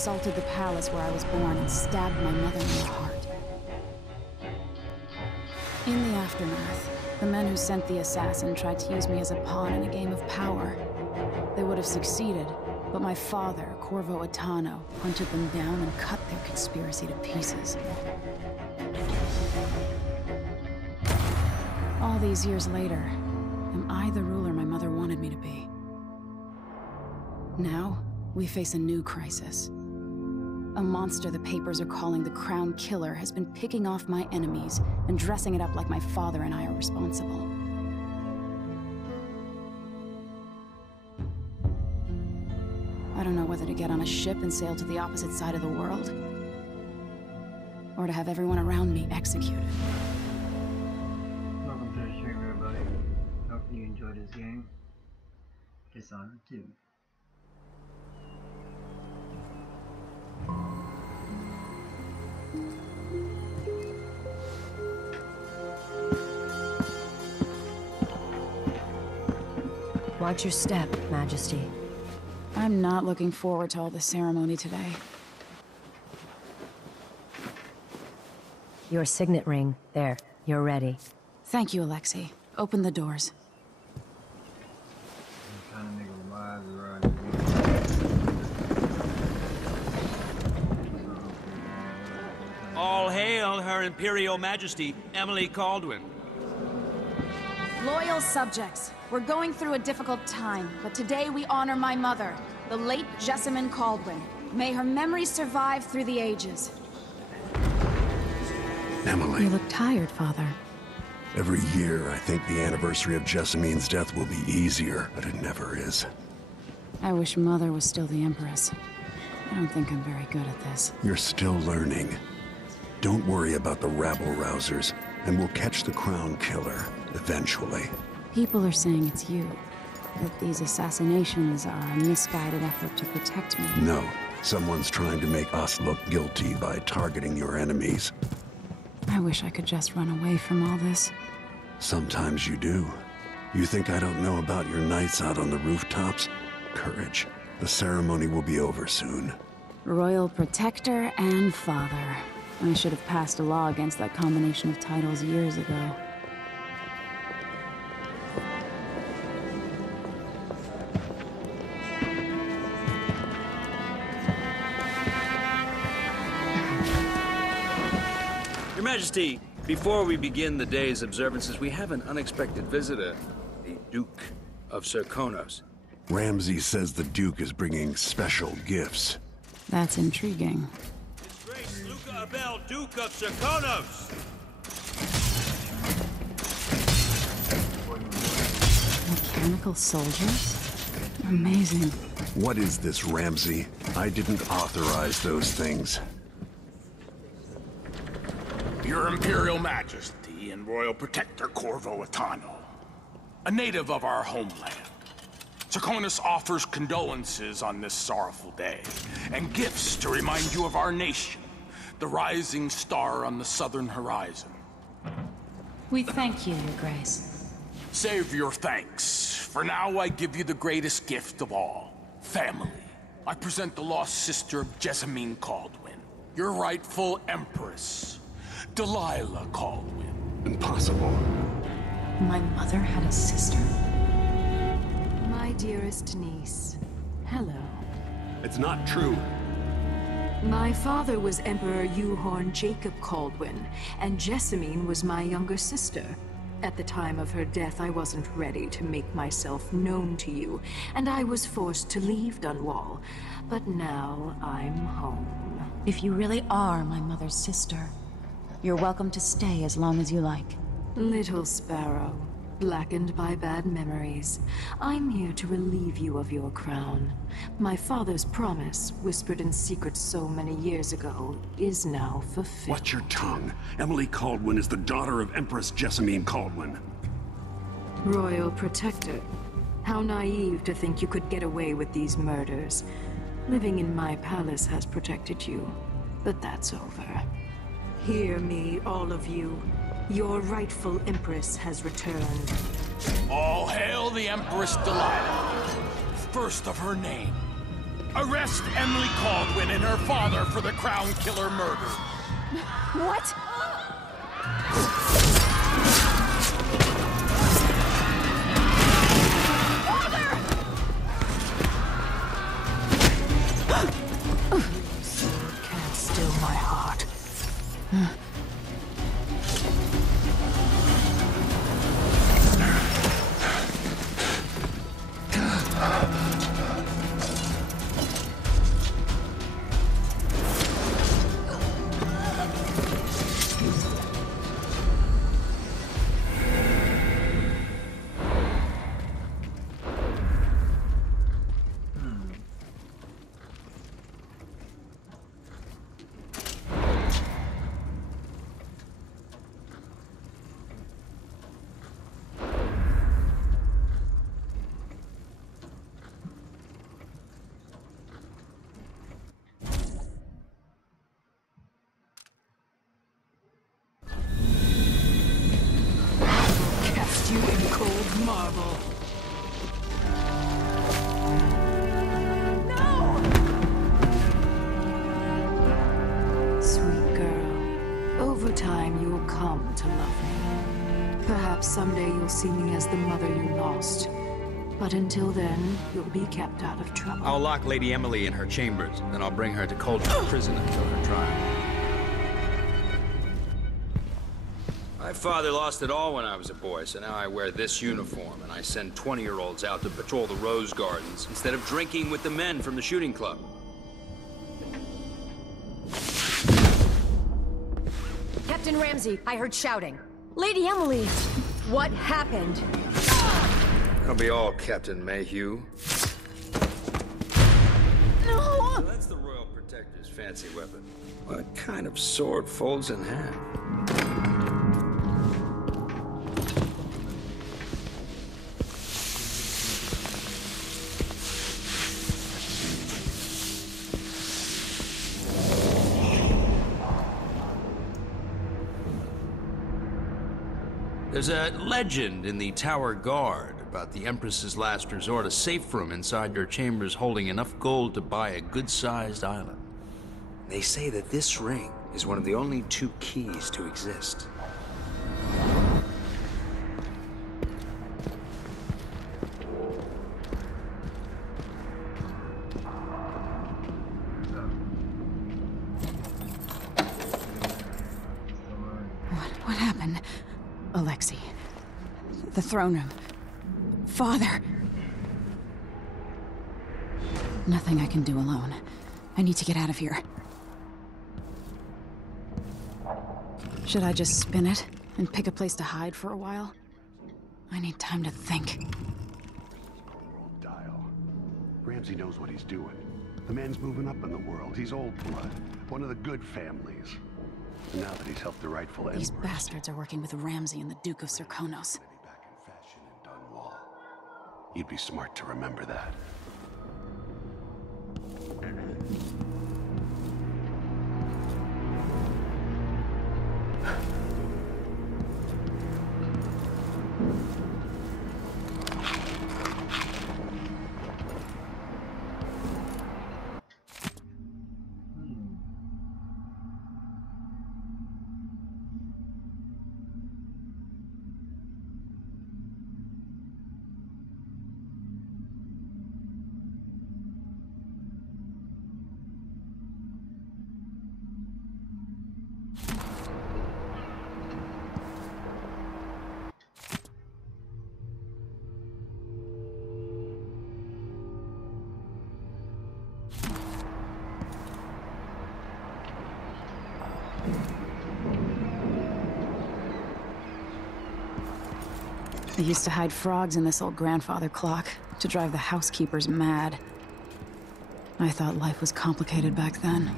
assaulted the palace where I was born and stabbed my mother in the heart. In the aftermath, the men who sent the assassin tried to use me as a pawn in a game of power. They would have succeeded, but my father, Corvo Attano, hunted them down and cut their conspiracy to pieces. All these years later, am I the ruler my mother wanted me to be? Now, we face a new crisis. A monster the papers are calling the Crown Killer has been picking off my enemies and dressing it up like my father and I are responsible. I don't know whether to get on a ship and sail to the opposite side of the world, or to have everyone around me executed. Welcome to the stream, everybody. Hope you enjoyed this game. Dishonored 2. Watch your step, Majesty. I'm not looking forward to all the ceremony today. Your signet ring. There. You're ready. Thank you, Alexei. Open the doors. I'm trying to make a wise ride. All hail Her Imperial Majesty, Emily Caldwin. Loyal subjects, we're going through a difficult time, but today we honor my mother, the late Jessamine Caldwin. May her memory survive through the ages. Emily. You look tired, Father. Every year, I think the anniversary of Jessamine's death will be easier, but it never is. I wish Mother was still the Empress. I don't think I'm very good at this. You're still learning. Don't worry about the rabble-rousers, and we'll catch the Crown Killer, eventually. People are saying it's you. That these assassinations are a misguided effort to protect me. No. Someone's trying to make us look guilty by targeting your enemies. I wish I could just run away from all this. Sometimes you do. You think I don't know about your nights out on the rooftops? Courage. The ceremony will be over soon. Royal Protector and Father. I should have passed a law against that combination of titles years ago. Your Majesty, before we begin the day's observances, we have an unexpected visitor, the Duke of Serkonos. Ramsay says the Duke is bringing special gifts. That's intriguing. His Grace Luca Abel, Duke of Serkonos! Mechanical soldiers? Amazing. What is this, Ramsay? I didn't authorize those things. Your Imperial Majesty and Royal Protector Corvo Attano, a native of our homeland. Serkonos offers condolences on this sorrowful day, and gifts to remind you of our nation, the rising star on the southern horizon. We thank you, Your Grace. Save your thanks. For now, I give you the greatest gift of all, family. I present the lost sister of Jessamine Caldwin, your rightful Empress, Delilah Caldwin. Impossible. My mother had a sister? My dearest niece, hello. It's not true. My father was Emperor Yuhorn Jacob Caldwin, and Jessamine was my younger sister. At the time of her death, I wasn't ready to make myself known to you, and I was forced to leave Dunwall. But now I'm home. If you really are my mother's sister, you're welcome to stay as long as you like. Little sparrow, blackened by bad memories, I'm here to relieve you of your crown. My father's promise, whispered in secret so many years ago, is now fulfilled. Watch your tongue. Emily Caldwin is the daughter of Empress Jessamine Caldwin. Royal Protector, how naive to think you could get away with these murders. Living in my palace has protected you, but that's over. Hear me, all of you. Your rightful Empress has returned. All hail the Empress Delilah, first of her name. Arrest Emily Caldwin and her father for the Crown Killer murder. What? Sword can't still my heart. Cast you in cold marble. Sweet girl, over time you'll come to love me. Perhaps someday you'll see me as the mother you lost. But until then, you'll be kept out of trouble. I'll lock Lady Emily in her chambers, then I'll bring her to Cauldron Prison until her trial. My father lost it all when I was a boy, so now I wear this uniform, and I send 20-year-olds out to patrol the rose gardens instead of drinking with the men from the shooting club. Captain Ramsey, I heard shouting. Lady Emily, what happened? That'll be all, Captain Mayhew. No! So that's the Royal Protector's fancy weapon. What kind of sword folds in half? There's a legend in the Tower Guard about the Empress's last resort, a safe room inside your chambers holding enough gold to buy a good-sized island. They say that this ring is one of the only 2 keys to exist. What happened? Alexei. The throne room. Father. Nothing I can do alone. I need to get out of here. Should I just spin it and pick a place to hide for a while? I need time to think. Dial. Ramsey knows what he's doing. The man's moving up in the world. He's old blood. One of the good families. And now that he's helped the rightful emperor... These bastards are working with Ramsey and the Duke of Serkonos. Back in fashion in Dunwall. You'd be smart to remember that. I used to hide frogs in this old grandfather clock to drive the housekeepers mad. I thought life was complicated back then.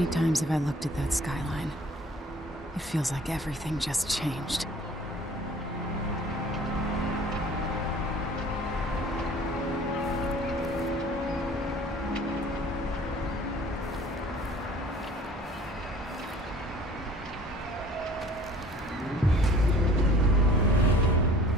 many times have I looked at that skyline? It feels like everything just changed.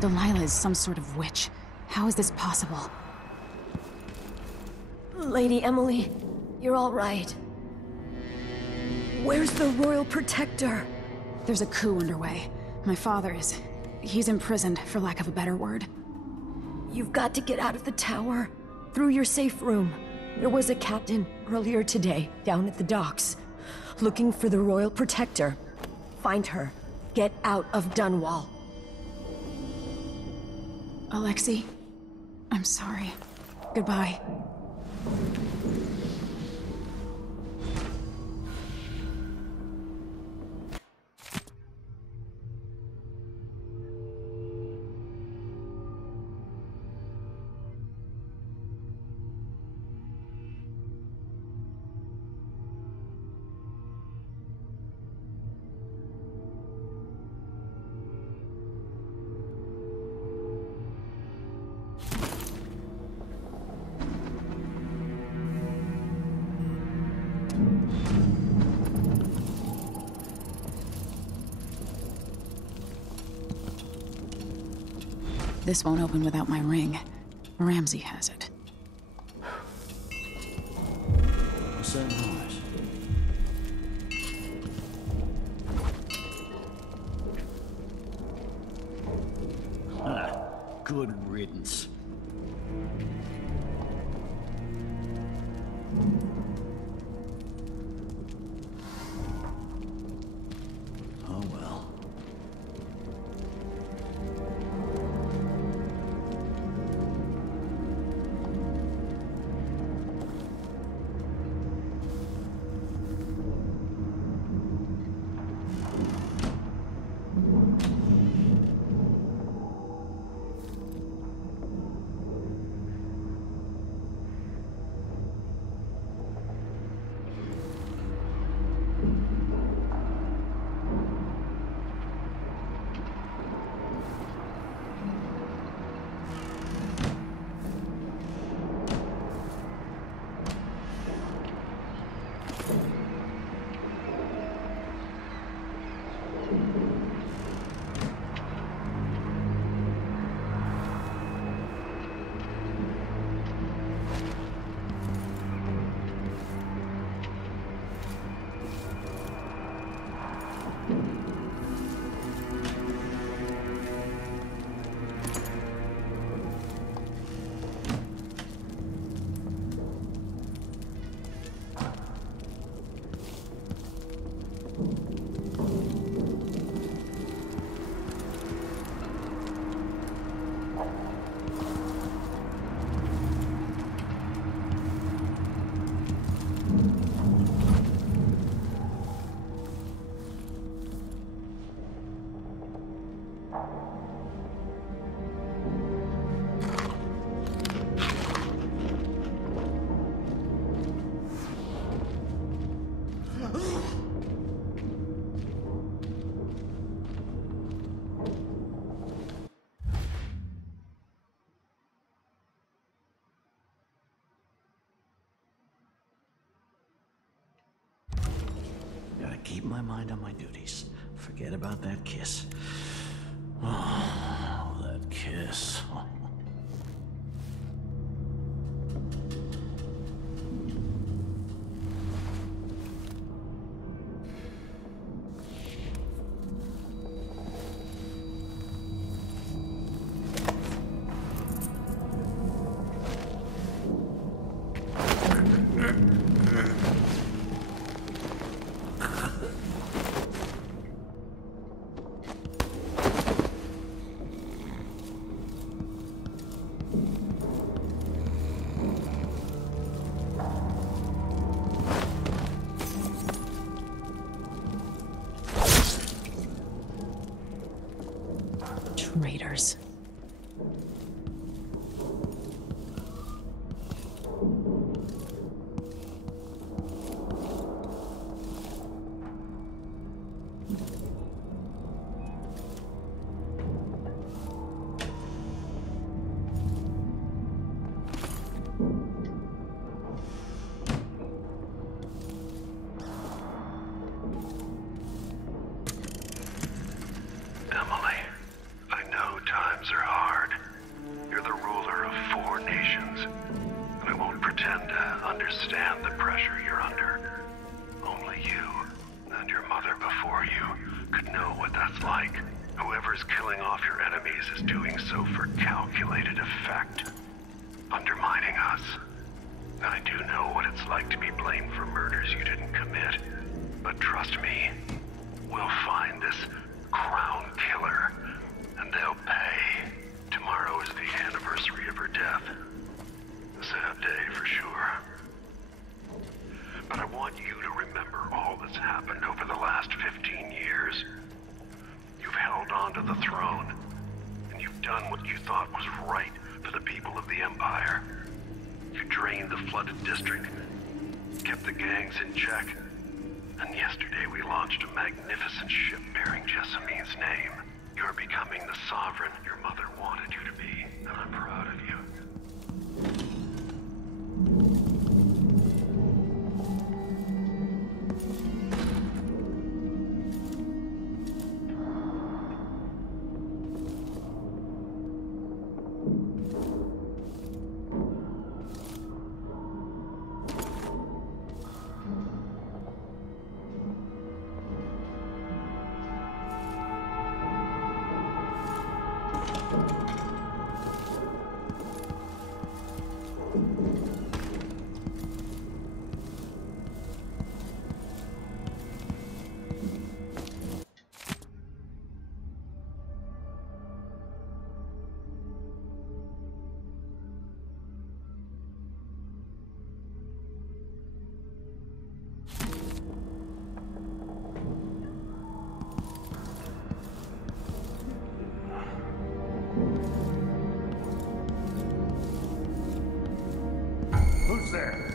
Delilah is some sort of witch. How is this possible? Lady Emily, you're all right. Where's the Royal Protector? There's a coup underway. My father is... he's imprisoned, for lack of a better word. You've got to get out of the tower. Through your safe room. There was a captain earlier today, down at the docks. Looking for the Royal Protector. Find her. Get out of Dunwall. Alexei, I'm sorry. Goodbye. This won't open without my ring. Ramsey has it. What's that noise? Ah, good riddance. Oh well. Keep my mind on my duties. Forget about that kiss. Oh, that kiss. Traitors. understand the pressure you're under. Only you, and your mother before you, could know what that's like. Whoever's killing off your enemies is doing so for calculated effect, undermining us. I do know what it's like to be blamed for murders you didn't commit, but trust me, we'll find this crown killer, and they'll pay. Tomorrow is the anniversary of her death. A sad day for sure. But I want you to remember all that's happened over the last 15 years. You've held on to the throne, and you've done what you thought was right for the people of the Empire. You drained the flooded district, kept the gangs in check, and yesterday we launched a magnificent ship bearing Jessamine's name. You're becoming the sovereign your mother wanted you to be, and I'm proud of you. Who's there?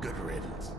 Good riddance.